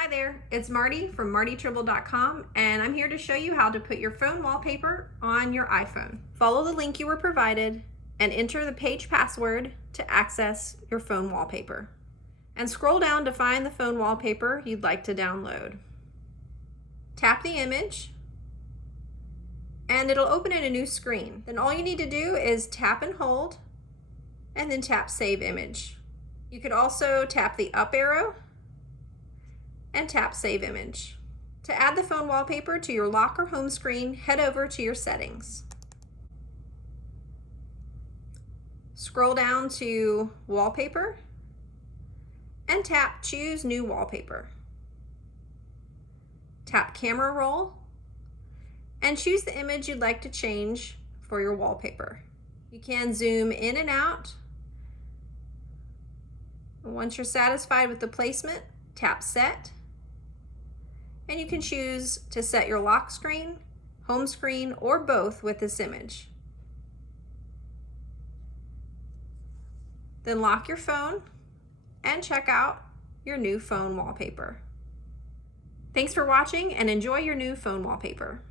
Hi there, it's Marty from martytribble.com, and I'm here to show you how to put your phone wallpaper on your iPhone. Follow the link you were provided and enter the page password to access your phone wallpaper. And scroll down to find the phone wallpaper you'd like to download. Tap the image and it'll open in a new screen. Then all you need to do is tap and hold and then tap Save Image. You could also tap the up arrow and tap Save Image. To add the phone wallpaper to your lock or home screen, head over to your settings. Scroll down to Wallpaper and tap Choose New Wallpaper. Tap Camera Roll and choose the image you'd like to change for your wallpaper. You can zoom in and out. Once you're satisfied with the placement, tap Set. And you can choose to set your lock screen, home screen, or both with this image. Then lock your phone and check out your new phone wallpaper. Thanks for watching and enjoy your new phone wallpaper.